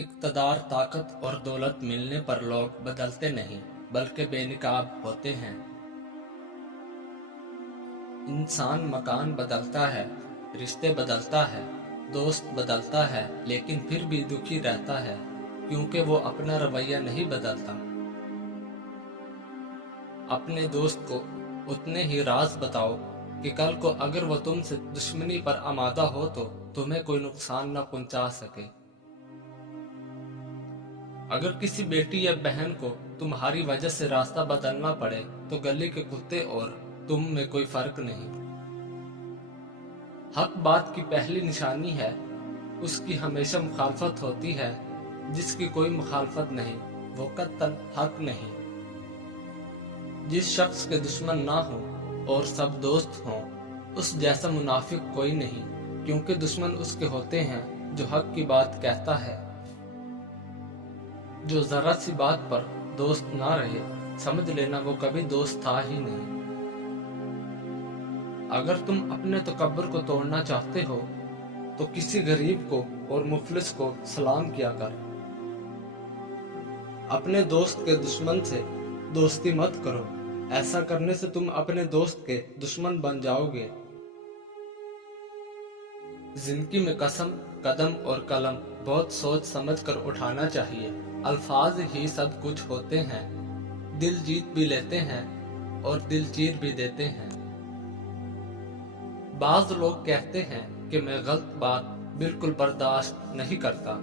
इक़्तिदार, ताकत और दौलत मिलने पर लोग बदलते नहीं बल्कि बेनकाब होते हैं। इंसान मकान बदलता है, रिश्ते बदलता है, दोस्त बदलता है, लेकिन फिर भी दुखी रहता है क्योंकि वो अपना रवैया नहीं बदलता। अपने दोस्त को उतने ही राज बताओ कि कल को अगर वो तुमसे दुश्मनी पर आमादा हो तो तुम्हें कोई नुकसान न पहुंचा सके। अगर किसी बेटी या बहन को तुम्हारी वजह से रास्ता बदलना पड़े तो गली के कुत्ते और तुम में कोई फर्क नहीं। हक बात की पहली निशानी है, उसकी हमेशा मुखालफत होती है। जिसकी कोई मुखालफत नहीं वो कत्ल हक नहीं। जिस शख्स के दुश्मन ना हो और सब दोस्त हों, उस जैसा मुनाफिक कोई नहीं, क्योंकि दुश्मन उसके होते हैं जो हक की बात कहता है। जो जरा सी बात पर दोस्त ना रहे, समझ लेना वो कभी दोस्त था ही नहीं। अगर तुम अपने तकब्बुर को तोड़ना चाहते हो तो किसी गरीब को और मुफलिस को सलाम किया कर। अपने दोस्त के दुश्मन से दोस्ती मत करो, ऐसा करने से तुम अपने दोस्त के दुश्मन बन जाओगे। जिंदगी में कसम, कदम और कलम बहुत सोच समझ कर उठाना चाहिए। अल्फाज ही सब कुछ होते हैं, दिल जीत भी लेते हैं और दिल चीर भी देते हैं। बाज लोग कहते हैं कि मैं गलत बात बिल्कुल बर्दाश्त नहीं करता।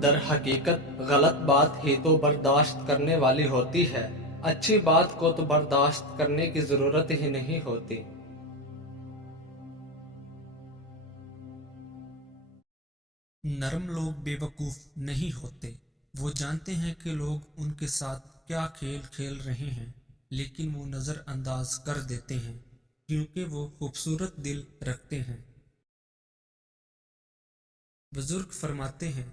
दर हकीकत गलत बात ही तो बर्दाश्त करने वाली होती है, अच्छी बात को तो बर्दाश्त करने की जरूरत ही नहीं होती। नरम लोग बेवकूफ नहीं होते, वो जानते हैं कि लोग उनके साथ क्या खेल खेल रहे हैं, लेकिन वो नजरअंदाज कर देते हैं क्योंकि वो खूबसूरत दिल रखते हैं। बुजुर्ग फरमाते हैं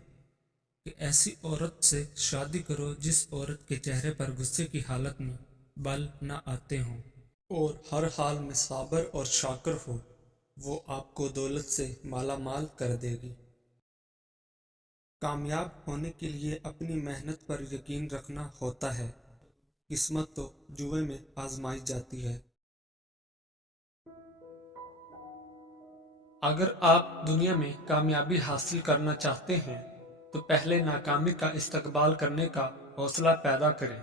कि ऐसी औरत से शादी करो जिस औरत के चेहरे पर गुस्से की हालत में बल न आते हों और हर हाल में साबर और शाकर हो। वो आपको दौलत से माला माल कर देगी। कामयाब होने के लिए अपनी मेहनत पर यकीन रखना होता है, किस्मत तो जुए में आजमाई जाती है। अगर आप दुनिया में कामयाबी हासिल करना चाहते हैं तो पहले नाकामी का इस्तकबाल करने का हौसला पैदा करें।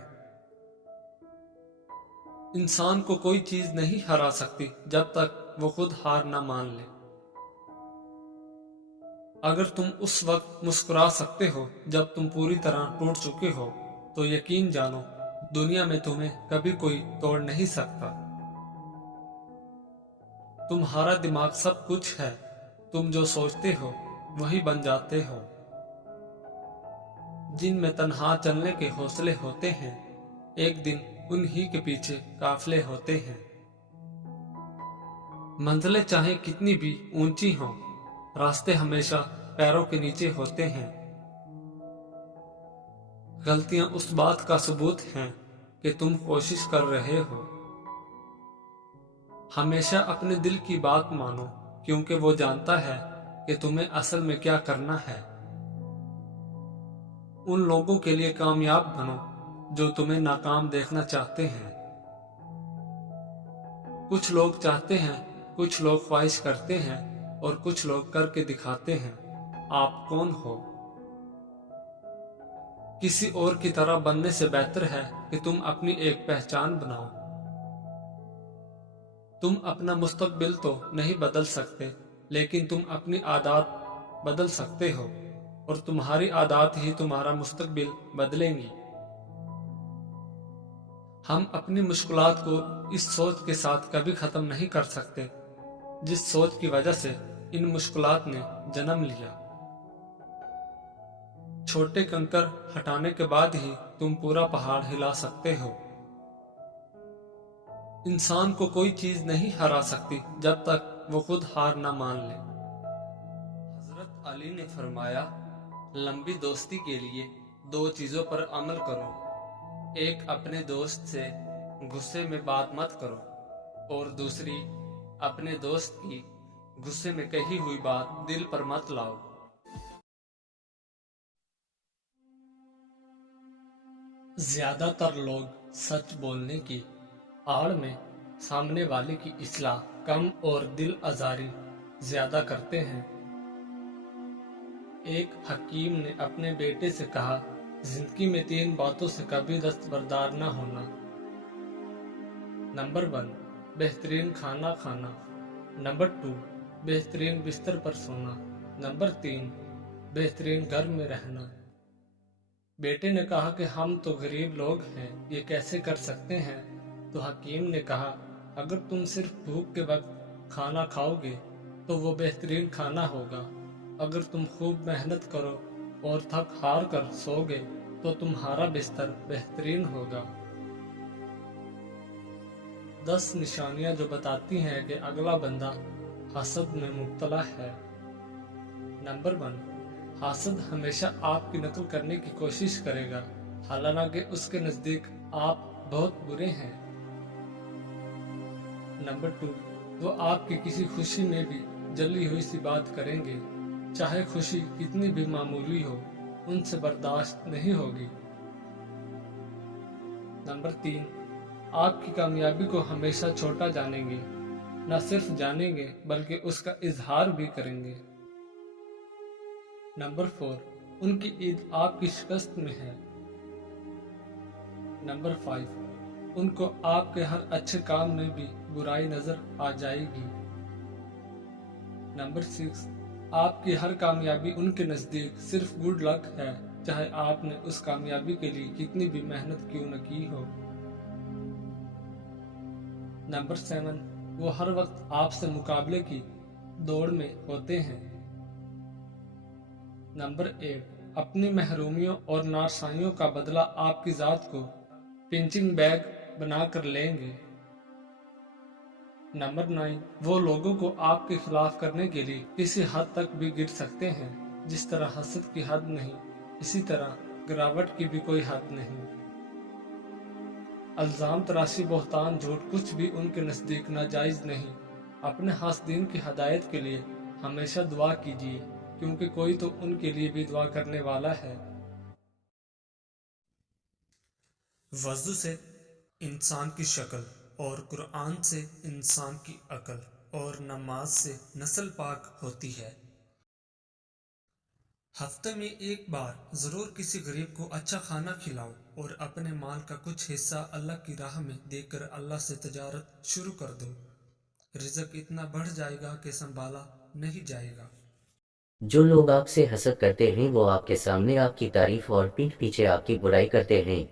इंसान को कोई चीज नहीं हरा सकती जब तक वो खुद हार ना मान ले। अगर तुम उस वक्त मुस्कुरा सकते हो जब तुम पूरी तरह टूट चुके हो तो यकीन जानो दुनिया में तुम्हें कभी कोई तोड़ नहीं सकता। तुम्हारा दिमाग सब कुछ है, तुम जो सोचते हो वही बन जाते हो। जिनमें तन्हा चलने के हौसले होते हैं, एक दिन उन्हीं के पीछे काफिले होते हैं। मंजिलें चाहे कितनी भी ऊंची हों, रास्ते हमेशा पैरों के नीचे होते हैं। गलतियां उस बात का सबूत हैं कि तुम कोशिश कर रहे हो। हमेशा अपने दिल की बात मानो क्योंकि वो जानता है कि तुम्हें असल में क्या करना है। उन लोगों के लिए कामयाब बनो जो तुम्हें नाकाम देखना चाहते हैं। कुछ लोग चाहते हैं, कुछ लोग ख्वाहिश करते हैं और कुछ लोग करके दिखाते हैं। आप कौन हो? किसी और की तरह बनने से बेहतर है कि तुम अपनी एक पहचान बनाओ। तुम अपना मुस्तकबिल तो नहीं बदल सकते, लेकिन तुम अपनी आदत बदल सकते हो और तुम्हारी आदत ही तुम्हारा मुस्तकबिल बदलेंगी। हम अपनी मुश्किलात को इस सोच के साथ कभी खत्म नहीं कर सकते जिस सोच की वजह से इन मुश्किलात ने जन्म लिया। छोटे कंकर हटाने के बाद ही तुम पूरा पहाड़ हिला सकते हो। इंसान को कोई चीज नहीं हरा सकती जब तक वो खुद हार ना मान ले। हजरत अली ने फरमाया, लंबी दोस्ती के लिए दो चीजों पर अमल करो। एक, अपने दोस्त से गुस्से में बात मत करो और दूसरी, अपने दोस्त की गुस्से में कही हुई बात दिल पर मत लाओ। زیادہ تر لوگ سچ بولنے کی آڑ میں سامنے والے کی اصلاح کم اور دل آزاری زیادہ کرتے ہیں۔ ایک حکیم نے اپنے بیٹے سے کہا، زندگی میں 3 باتوں سے کبھی دستبردار نہ ہونا۔ نمبر 1، بہترین کھانا کھانا۔ نمبر 2، بہترین بستر پر سونا۔ نمبر 3، بہترین گھر میں رہنا۔ بیٹے نے کہا کہ ہم تو غریب لوگ ہیں، یہ کیسے کر سکتے ہیں؟ تو حکیم نے کہا، اگر تم صرف بھوک کے وقت کھانا کھاؤ گے تو وہ بہترین کھانا ہوگا۔ اگر تم خوب محنت کرو اور تھک ہار کر سو گے تو تمہارا بستر بہترین ہوگا۔ 10 نشانیاں جو بتاتی ہیں کہ اگلا بندہ حسد میں مبتلا ہے۔ نمبر 1، حاسد ہمیشہ آپ کی نقل کرنے کی کوشش کرے گا، حالانکہ اس کے نزدیک آپ بہت برے ہیں۔ نمبر 2، وہ آپ کی کسی خوشی میں بھی جلی ہوئی سی بات کریں گے، چاہے خوشی کتنی بھی معمولی ہو، ان سے برداشت نہیں ہوگی۔ نمبر 3، آپ کی کامیابی کو ہمیشہ چھوٹا جانیں گے، نہ صرف جانیں گے بلکہ اس کا اظہار بھی کریں گے۔ نمبر 4، ان کی عید آپ کی شکست میں ہے۔ نمبر 5، ان کو آپ کے ہر اچھے کام میں بھی برائی نظر آ جائے گی۔ نمبر 6، آپ کی ہر کامیابی ان کے نزدیک صرف گڈ لک ہے، چاہے آپ نے اس کامیابی کے لیے کتنی بھی محنت کیوں نہ کی ہو۔ نمبر 7، وہ ہر وقت آپ سے مقابلے کی دوڑ میں ہوتے ہیں۔ نمبر 8، اپنی محرومیوں اور نارسائیوں کا بدلہ آپ کی ذات کو پنچنگ بیگ بنا کر لیں گے۔ نمبر 9، وہ لوگوں کو آپ کے خلاف کرنے کے لیے کسی حد تک بھی گر سکتے ہیں، جس طرح حسد کی حد نہیں، اسی طرح گراوٹ کی بھی کوئی حد نہیں۔ الزام تراشی، بہتان، جھوٹ کچھ بھی ان کے نزدیک ناجائز نہیں۔ اپنے حاسدین کی ہدایت کے لیے ہمیشہ دعا کیجیے، کیونکہ کوئی تو ان کے لیے بھی دعا کرنے والا ہے۔ وضو سے انسان کی شکل اور قرآن سے انسان کی عقل اور نماز سے نسل پاک ہوتی ہے۔ ہفتے میں ایک بار ضرور کسی غریب کو اچھا کھانا کھلاؤ اور اپنے مال کا کچھ حصہ اللہ کی راہ میں دے کر اللہ سے تجارت شروع کر دو۔ رزق اتنا بڑھ جائے گا کہ سنبھالا نہیں جائے گا۔ جو لوگ آپ سے حسد کرتے ہیں وہ آپ کے سامنے آپ کی تعریف اور پیٹھ پیچھے آپ کی برائی کرتے ہیں۔